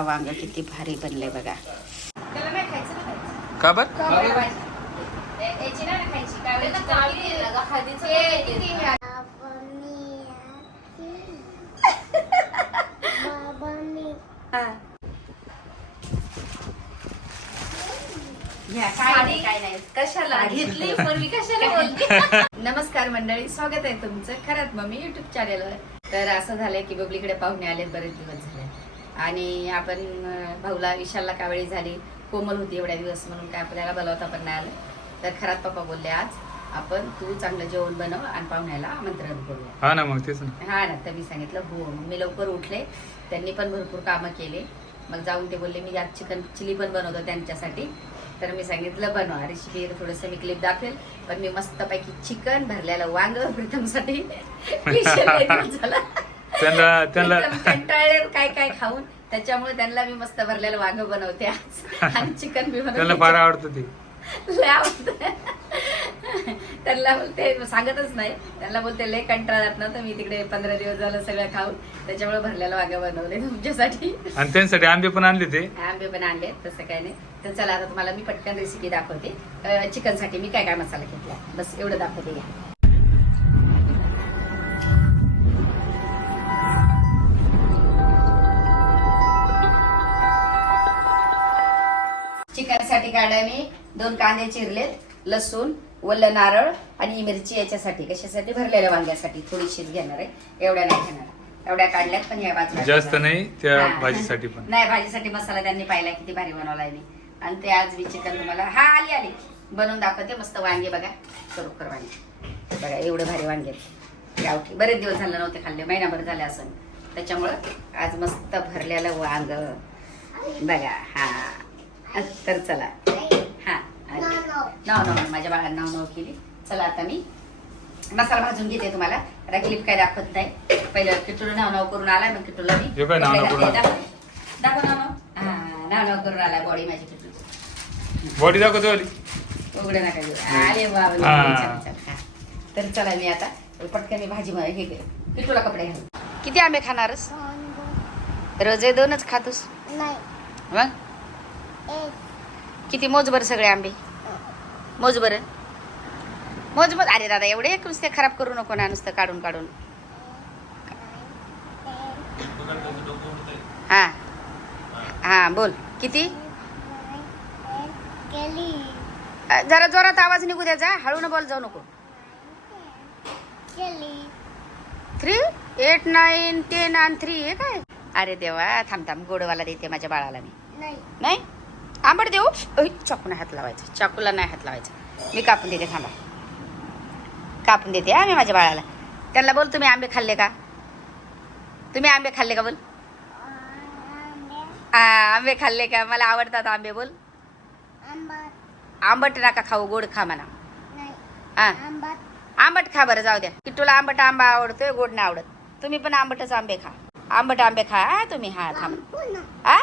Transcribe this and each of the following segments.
वांग किती भारी बनले बघा. का बर? हे. हे हा. कशाला? साडी. घेतली? पण मी कशाला बोलते नमस्कार मंडळी स्वागत आहे तुमचं खरंच मम्मी युट्यूब चॅनेलवर तर असं झालंय की बबलीकडे पाहुणे आले बरेच दिवस झाले. आणि आपण भाऊला विशालला कावेळी झाली? कोमल होती एवढ्या दिवस म्हणून काय आपल्याला बोलावता पण नाही आलं. तर खरात पप्पा बोलले आज आपण तू चांगलं जेवण बनव आणि पाहुण्याला आमंत्रण करूया. हा ना मग तेच हा ना तर मी सांगितलं हो. मग मी लवकर उठले. त्यांनी पण भरपूर कामं केले. मग जाऊन ते बोलले मी आज चिकन चिली पण बनवतो त्यांच्यासाठी. तर मी सांगितलं बनवा. रेसिपी थोडंसं मी क्लिप दाखवेल. पण मी मस्तपैकी चिकन भरलेलं वांग एकदम झालं. त्यांना त्यांना कंटाळले काय काय खाऊन. त्याच्यामुळे त्यांना मी मस्त भरलेलं वांग बनवते आज. आणि चिकन बी त्यांना फार बनवते आवडतं ते. लय आवडतं. त्यांना बोलते सांगतच नाही. त्यांना बोलते लय कंटाळत ना तर मी तिकडे पंधरा दिवस झालं सगळं खाऊन. त्याच्यामुळे भरलेलं वांग बनवले तुमच्यासाठी. आणि त्यांसाठी आंबे पण आणले ते. आंबे पण आणले तसं काही नाही. तर चला आता तुम्हाला मी पटकन रेसिपी दाखवते. चिकनसाठी मी काय काय मसाला घेतला बस एवढं दाखवते या. साठी काढा मी दोन कांदे चिरलेत लसूण वल्ल नारळ आणि मिरची याच्यासाठी कशासाठी? भरलेल्या वांग्यासाठी. थोडीशीच घेणार आहे. एवढ्या नाही घेणार. एवढ्या काढल्यात पण या बाजूला जास्त. नाही त्या हा. भाजीसाठी पण. नाही भाजीसाठी मसाला त्यांनी पाहिला किती भारी बनवलाय मी. आणि ते आज मी चिकन तुम्हाला हा आली आली. बनवून दाखवते मस्त वांगे बघा. खरोखर वांगे. बघा एवढे भारी वांगे आहेत. गावठी बरेच दिवस झाले नव्हते खाल्ले महिनाभर झाले असं त्याच्यामुळं आज मस्त भरलेलं वांग. बघा हा. तर चला. हा. नाव नाव. माझ्या बाळांना नाव नाव केली. चला आता मी मसाला भाजून घेते तुम्हाला. आता क्लिप काय दाखवत नाही. पहिलं किटूला नाव नाव करून आलाय मग किटूला मी हे काय नाव नाव करून आला? दाखव नाव नाव. हा नाव नाव करून आलाय बॉडी माझी किटू बॉडी दाखवतो उघडे नका अरे हा. हा. तर चला मी आता पटकन भाजी हे किटूला कपडे घालू किती आंबे खाणारस? रोजे दोनच खातोस? मग? किती मोजभर सगळे आंबे? मोजभर? मोजभर अरे दादा एवढे नुसते खराब करू नको ना नुसतं काढून काढून. हा. हा बोल. किती? जरा जोरात आवाज निघू द्यायचा हळू न बोल जाऊ नको. थ्री? एट नाईन टेन आणि थ्री हे काय? अरे देवा थांब थांब. गोडवाला देते माझ्या बाळाला मी. नाही? आंबट देऊ. ऐ, चाकूने हात लावायचा. चाकूला नाही हात लावायचा. मी कापून देते थांबा. कापून देते हा मी माझ्या बाळाला. त्यांना बोल तुम्ही आंबे खाल्ले का? तुम्ही आंबे खाल्ले का बोल? आंबे. खाल्ले का? मला आवडतात आंबे बोल. आंबट. नका खाऊ गोड खा म्हणा. हा. आंबट. खा बरं जाऊ द्या. किट्टूला आंबट आंबा आवडतोय गोड नाही आवडत. तुम्ही पण आंबटच आंबे खा. आंबट आंबे खा तुम्ही हा थांब. हा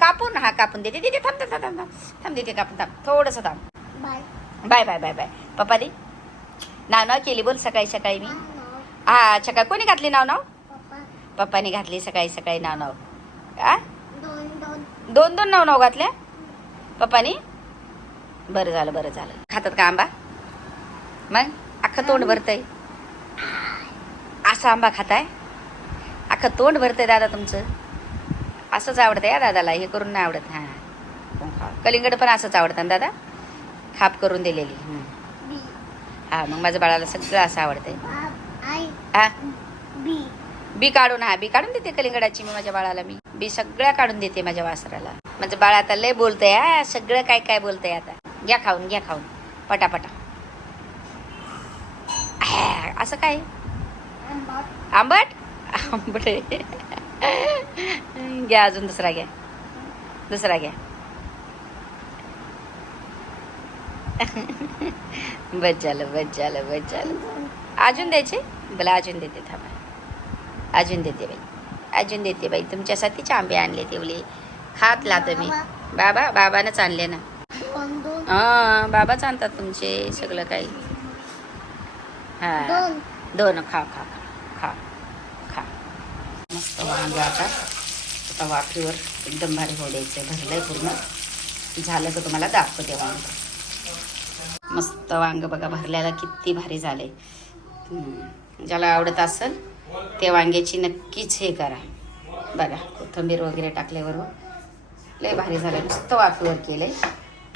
कापून हा कापून देते देते थांब थांब थांब थांब थांब देते कापून थांब थोडंसं थांब. बाय. बाय बाय बाय पप्पा दे नाव नाव केली बोल सकाळी सकाळी मी. हा सकाळी कोणी घातली नाव नाव पप्पाने घातली सकाळी सकाळी नाव नाव आ? दोन दोन. नाव नाव घातल्या? पप्पानी? बरं झालं बरं झालं. खातात का आंबा? मग? अख्खं तोंड भरतंय? असा आंबा खाताय? अख्खं तोंड भरतंय दादा तुमचं? असंच आवडतं या दादाला हे करून नाही आवडत. हां. कलिंगड पण असंच आवडतं दादा? खाप करून दिलेली. हं. मग माझ्या बाळाला सगळं असं आवडतंय. हा. बी. काढून हा बी काढून देते कलिंगडाची मी माझ्या बाळाला मी. बी सगळ्या काढून देते माझ्या वासराला. म्हणजे बाळ आता लय बोलतंय हा सगळं काय काय बोलतंय आता. घ्या खाऊन घ्या खाऊन. पटापटा. आह, असं काय? आंबट. आंबट? आहे. घ्या अजून दुसरा घ्या. दुसरा घ्या. बस झालं बस झालं बस झालं. अजून द्यायचे? मला अजून देते थांबा. अजून देते बाई. अजून देते बाई. तुमच्यासाठीच आंबे आणले तेवढे. खात ला तुम्ही. बाबा बाबानंच आणले ना. हा बाबाच आणतात तुमचे सगळं काही. हा. दोन. खा खा खा खा खा. मस्त वांग आता आता. वाफेवर एकदम भारी होऊ द्यायचं आहे पूर्ण. झालं तर तुम्हाला दाखवते वांग. मस्त वांग बघा भरल्याला किती भारी झाले ज्याला आवडत असेल ते वांग्याची नक्कीच हे करा. बघा कोथिंबीर वगैरे टाकल्यावर लय भारी झालं नुसतं वाफेवर आहे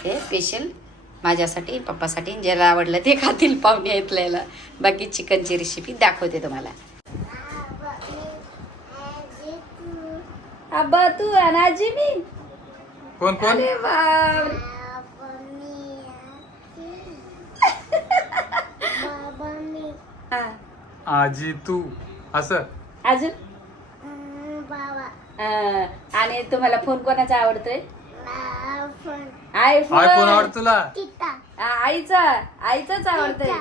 हे स्पेशल माझ्यासाठी पप्पासाठी ज्याला आवडलं ते खातील पाहुणे ऐकल्याला बाकी चिकनची रेसिपी दाखवते तुम्हाला. आबा तू अनाजी मी कोण कोण? अरे बाप. हा. आजी तू. असं. अजून? अं, आणि तुम्हाला फोन कोणाचा आवडतोय? आयफोन. आयफोन. आवडत तुला? आईचा. आईचाच आवडतोय.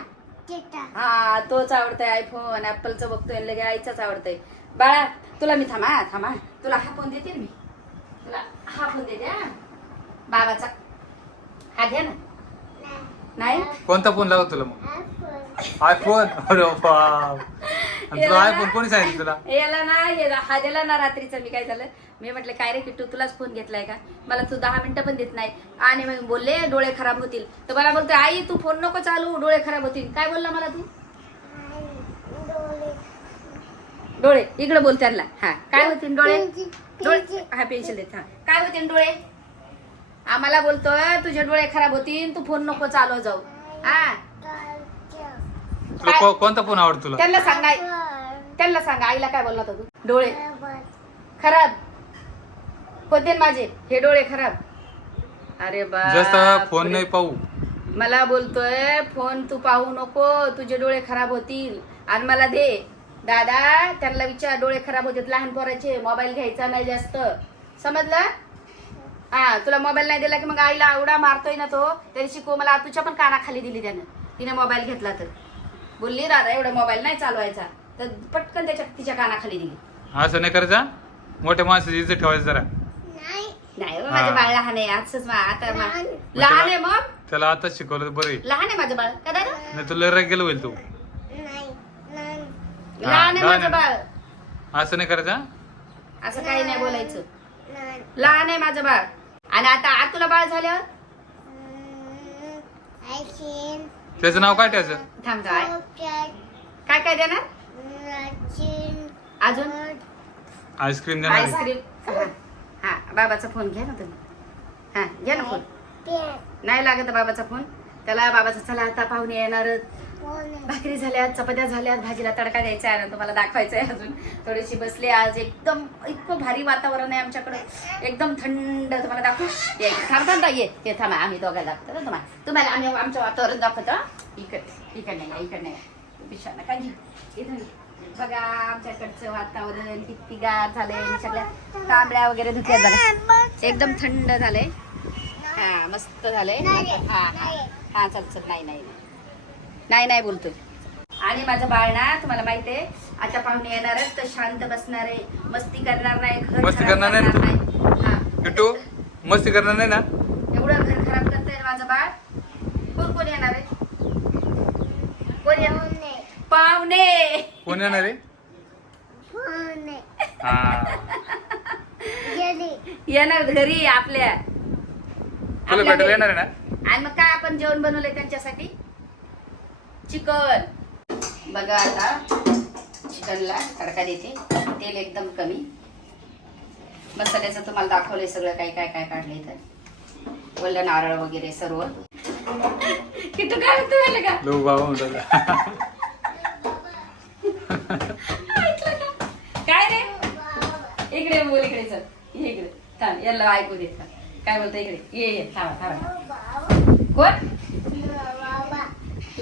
हा तोच आवडतोय आयफोन ऍपलचं बघतोय लगे आईचाच आवडतोय. बाळा तुला मी थांबा थांबा. तुला हा फोन देते मी. तुला हा फोन देते हा. बाबाचा. हा घ्या ना. नाही. कोणता फोन लागत तुला मग? आयफोन अरे बाप. आणि तुला आयफोन कोणी सांगितलं तुला? याला ना हे हा दिला ना रात्रीचं मी काय झालं? मी म्हटलं काय रे किट्टू तुलाच फोन घेतलाय का? मला तू दहा मिनिटं पण देत नाही. आणि मग बोलले डोळे खराब होतील. तर मला बोलतोय आई तू फोन नको चालू डोळे खराब होतील. काय बोलला मला तू? डोळे. इकडे बोल त्यांना. हा. काय होतील डोळे? डोळे. हा पेन्सिल देत हा. काय होतील डोळे? आम्हाला बोलतोय तुझे डोळे खराब होतील तू फोन नको चालव जाऊ. हा. तुला को- कोणता फोन आवडत तुला? त्यांना सांग नाही त्यांना सांग आईला काय बोलला होता तू? डोळे. खराब. होते ना माझे हे डोळे खराब. अरे जास्त बा फोन नाही पाहू. मला बोलतोय फोन तू पाहू नको तुझे डोळे खराब होतील. आणि मला दे. दादा त्यांना विचार डोळे खराब होतात लहान पोराचे मोबाईल घ्यायचा नाही जास्त. समजलं? हा तुला मोबाईल नाही दिला की मग आईला आवडा मारतोय ना तो. त्या दिवशी कोमला तुझ्या पण कानाखाली दिली त्यानं. तिने मोबाईल घेतला तर. बोलली दादा एवढा मोबाईल नाही चालवायचा. तर पटकन त्याच्या तिच्या कानाखाली दिली. असं नाही करायचा मोठ्या माणसाची इज्जत ठेवायचं जरा. नाही. हो, हा. माझं बाळ लहान आहे आजच आता मा- लहान. आहे मग? त्याला आताच शिकवलं तर बरं आहे. लहान आहे माझं बाळ. का दादा? नाही तुला रग गेलं होईल तू. लहान. आहे लहान माझं आहे. बाळ. असं नाही करायचा असं काही नाही बोलायचं. लहान आहे माझं बाळ. आणि आता आज तुला बाळ झालं त्याचं नाव काय ठेवायचं थांब काय काय काय देणार? अजून? आईस्क्रीम देणार आहे. आईस्क्रीम. हा. हा बाबाचा फोन घ्या ना तुम्ही. हा घ्या ना फोन. नाही. लागत बाबाचा फोन. त्याला बाबाचा चला आता पाहुणे येणार. भाकरी झाल्यात चपात्या झाल्यात भाजीला तडका द्यायचा आहे ना तुम्हाला दाखवायचं आहे अजून. थोडीशी बसले आज. एकदम इतकं भारी वातावरण आहे आमच्याकडे. एकदम थंड. तुम्हाला दाखवू? ये थांब थांब ये ते थांबा. आम्ही दोघांना दाखवतो ना तुम्हाला. तुम्हाला आम्ही आमचं वातावरण दाखवतो. हा. इकडे इकडे नाही इकडे नाही. पिशा नका घे इथून. बघा आमच्याकडचं वातावरण किती गार झालंय सगळ्या तांबड्या वगैरे धुतल्यात बघा. एकदम थंड झालंय. हा मस्त झालंय. हा हा. हा चल चल. नाही नाही नाही. नाही नाही बोलतोय. आणि माझं बाळ ना तुम्हाला माहिती आहे आता पाहुणे येणार आहेत तर शांत बसणार आहे. मस्ती करणार नाही घर मस्ती करणार नाही ना. हा. मस्ती करणार नाही ना? एवढं घर खराब करतंय माझं बाळ. कोण कोण येणार आहे? कोण येणार पाहुणे. कोण येणार आहे? हा. येणार घरी आपल्या. तुला आपल्या भेटायला घरी. येणार आहे ना? आणि मग काय आपण जेवण बनवलंय त्यांच्यासाठी? चिकन. बघा आता चिकनला तडका देते. तेल एकदम कमी. मसाल्याचं तुम्हाला दाखवलंय सगळं काय काय काय काढलंय तर. ओलं नारळ वगैरे सर्व. किती काय म्हणतो माहिती का लो बाबा म्हणतात काय रे इकडे बोल इकडे चल. ये इकडे. थांब याला ऐकू दे. काय बोलतो इकडे? ये ये. थांबा थांबा. कोण?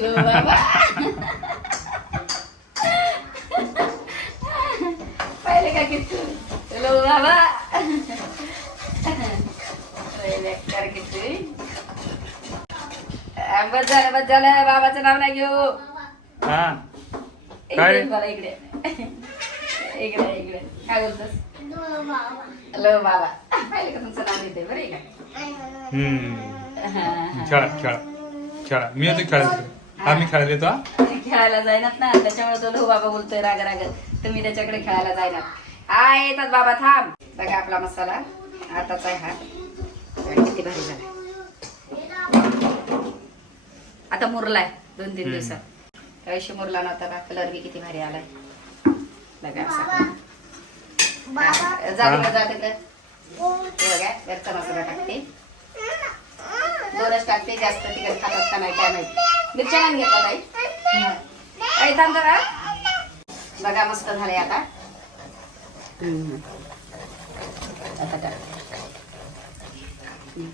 लो बाबा. पहिले का किट्टू? लो बाबा. बस झालं बस झालं बाबाचं नाव नाही घेऊ. हा. इकडे. इकडे इकडे. काय बोलतोस? हॅलो बाबा पहिले का तुमचं नाव देते बरं आहे का? हम्म. खेळा खेळा. खेळा. मी येतो खेळायला आम्ही खेळायला येतो हा? खेळायला जायनात ना? त्याच्यामुळे तो लो बाबा बोलतोय राग राग. तुम्ही त्याच्याकडे खेळायला जायनात. हा येतात बाबा थांब. बघा आपला मसाला. आताचा आहे हा. आणि किती भारी झाला. आता मुरलाय दोन तीन दिवसात. त्याविषयी मुरला नव्हता कलर बी किती भारी आलाय. बघा असा जाते जाते बघा घरचा मसाला टाकते. दोनच टाकते जास्त तिकडे खातात का नाही काय माहिती मिरच्या नाही घेतला ताई? काही थांब जरा. बघा मस्त झालंय आता. आता टाक. हम्म.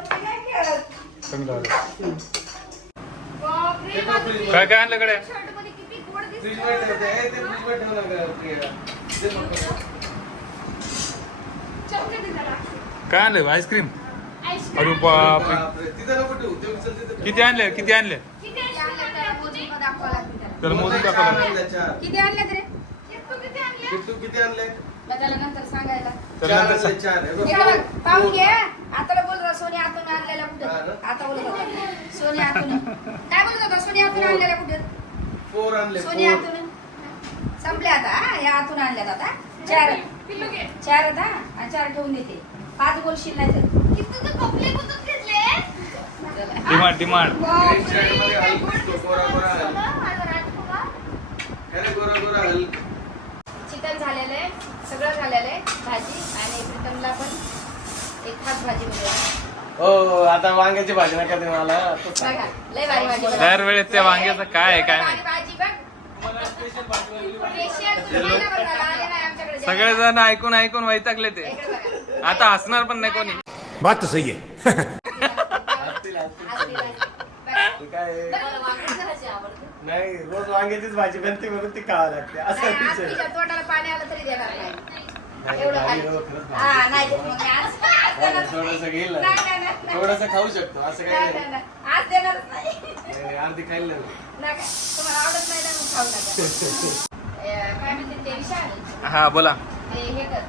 चांगलं आलं. काय काय आणलं कडे काय आणलं आईस्क्रीम? अरे बाप किती आणले? किती आणले? तर मोजून दाखवा किती आणले? किती आणले? सांगायला. चार. चार बघ. पाहून घे आता सोनी आतून आणलेला हा कुठे ना? आता बोलत होता. सोनी आतून काय बोलत होता? सोनी आतून आणलेला कुठे? फोर आणले सोनी फोर. आतून संपले आता हा? या आतून आणल्यात आता. चार. चार हा. आणि चार ठेवून देते. पाच बोलशील नाही तर. Demand demand. ग्रीन चायमध्ये हलक दिसतो, गोरा गोरा. हल अरे गोरा गोरा हल चिकन झालेलं आहे सगळं झालेलं आहे भाजी. प्रीतमला पण एक खास भाजी मिळेल हो आता वांग्याची भाजी नका दे मला तो सांग. बघा लय भारी भाजी बनवली. दरवेळेस त्या वांग्याचं काय आहे, काय. भाजी तुम्ही आले नाही आमच्याकडे जेवायला. सगळेजण ऐकून ऐकून वैतागले ते इकडे बघा. आता हसणार पण नाही कोणी बात तो सही है हसतील, हसतील. असली भाजी. बघा. ते काय आहे? बरं, वांग्याची भाजी आवडते. नाही रोज वांग्याचीच भाजी बनते म्हणून ती खावा लागते असं नाही, आज विषय तिच्या तोंडाला पाणी आलं तरी देणार नाही हो, खरंच भारी. हा, नाही देत मग मी. आज- आज देणार नाही. थोडस घेईल नाही, नाही, नाही, नाही. थोडस खाऊ शकतो असं काही नाही, नाही. नाही, नाही. आज देणारच नाही. नाही, नाही, अर्धी खाईल ना नका. तुम्हाला आवडत नाही ना मग खाऊ नका. अं, काय म्हणते ते विशाल? हा बोला. हे कर.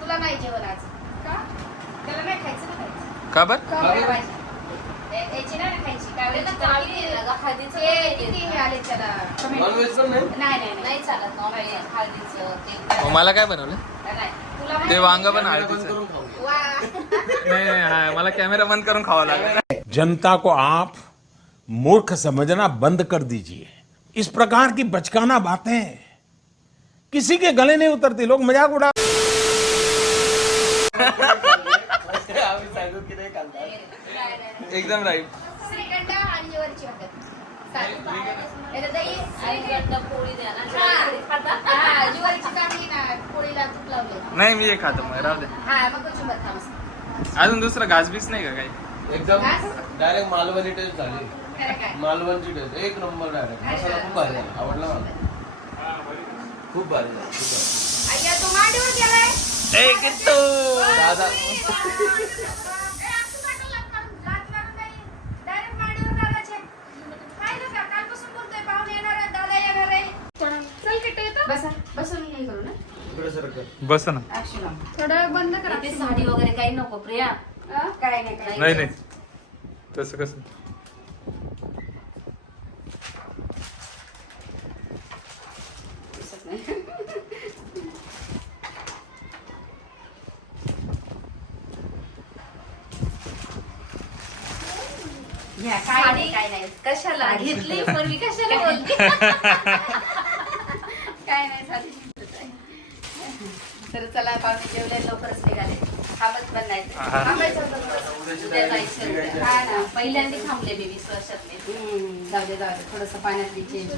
तुला नाही जेवण आज. का? त्याला नाही खायचं ना खायचं का बर? का बरं? भाजी? ए- याची नाही ना खायची? काय ते किती हे आले त्याला? Comment. नॉनव्हेज पण नाही? नाही नाही नाही. चालत नॉनव्हेज हळदीचं मग मला काय बनवलं? ते वांग पण बंद हळदीचं करून खाऊ घे. वा नाही नाही मला कॅमेरा बंद करून खावा लागेल जनता को आप मूर्ख समझना बंद कर दीजिए इस प्रकार की बचकाना बातें किसी के गले नहीं उतरती लोग मज़ाक उड़ा. एकदम राईट हा. हा, नाही मी हे खातो मग राहू दे. हा अजून दुसरं घासबीस नाही का काही? एकदम? डायरेक्ट मालवणी टेस्ट झाली. मालवणची टेस्ट एक नंबर डायरेक्ट मसाला खूप भारी झाला. आवडला मला. खूप भारी झाला. खूप भारी. ए किट्टू दादा बसा बसून हे करू ना इकडे सरकत बस ना. थोडं बंद करा. ते साडी वगैरे काही नको प्रिया. काय नाही काय नाही नाही. तसं कसं? काय साडी नाही काय नाही. कशाला? साडी. घेतली पण मी कशाला बोलते काय नाही चालेल तर चला पाहुणे जेवले लवकरच निघाले. थांबत पण नाही. हा. थांबायचं. उद्या जायचं. हा ना पहिल्यांदा थांबले मी वीस वर्षातले. जाऊ दे जाऊ दे थोडस पाण्यातली चेंज.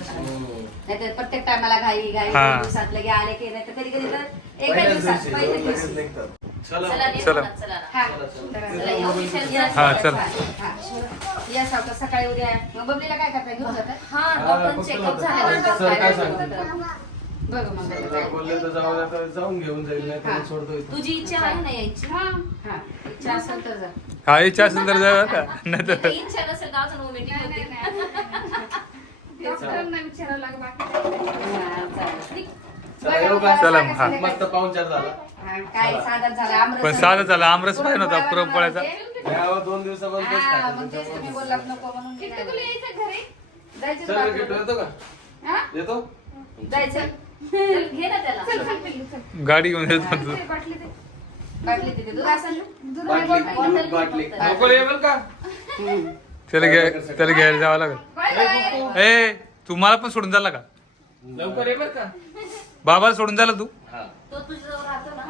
नाही तर प्रत्येक टायमाला घाई घाई हा. दिवसात लगे आले की नाही तर कधी कधी तर एका दिवसात पहिल्या दिवशी. सकाळी उद्या. मग बबलीला काय करता घेऊन जातात? हा चेकअप. झालं. सर काय सांगतील? बघ मग. जर बोलले तर जाऊन आता जाऊन घेऊन जाईल नाही हा. सोडतो इथं. तुझी इच्छा आहे ना यायची? हा. हा. इच्छा असेल तर जा. हा इच्छा असेल तर जाऊ का. नाही तर काही इच्छा नसेल तर अजून मीटिंग होती. डॉक्टरांना विचारावं लागेल बाकी. हा, चालेल. चला येऊ का? चला, हा. मस्त पाहुणचार झाला. हा, काय साधा झाला आमरस पण साधं झालं आमरस पाहिजे नव्हता पुरणपोळ्याचा यावं दोन दिवसापासून तेच हा, खाते. मग तेच तुम्ही बोललात नको म्हणून मी नाही. बोलले. जायचं चल रे, किट्टू, येतो का? हा? येतो? जायचं. घे ना त्याला. गाडी घेऊन येतो तू. बाटली तिथे दूध असेल ना? बाटली दूध बाटली. नको लेवल का? त्याला घ्या त्याला घ्यायला जावं लागेल. ए तुम्हाला पण सोडून झाला का? लवकर ये बर का. बाबाला सोडून झाला तू? हा. तो तुझ्याजवळ राहतो ना?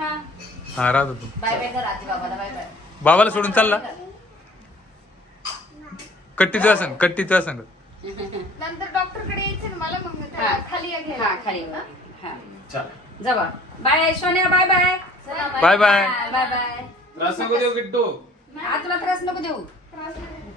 हा. राहतो तू. बाय बाय कर आजी बाबाला बाय बाय बाबाला सोडून चालला? कट्टी तुझ्या सांग कट्टी तुझ्या सांग. नंतर डॉक्टरकडे यायचं ना मला मग हा. खाली या हा खाली हा. चला. जवळ बाय सोन्या बाय बाय. चला, बाय. Bye bye. बाय त्रास नको देऊ किट्टू. हा तुला त्रास नको देऊ. त्रास नाही.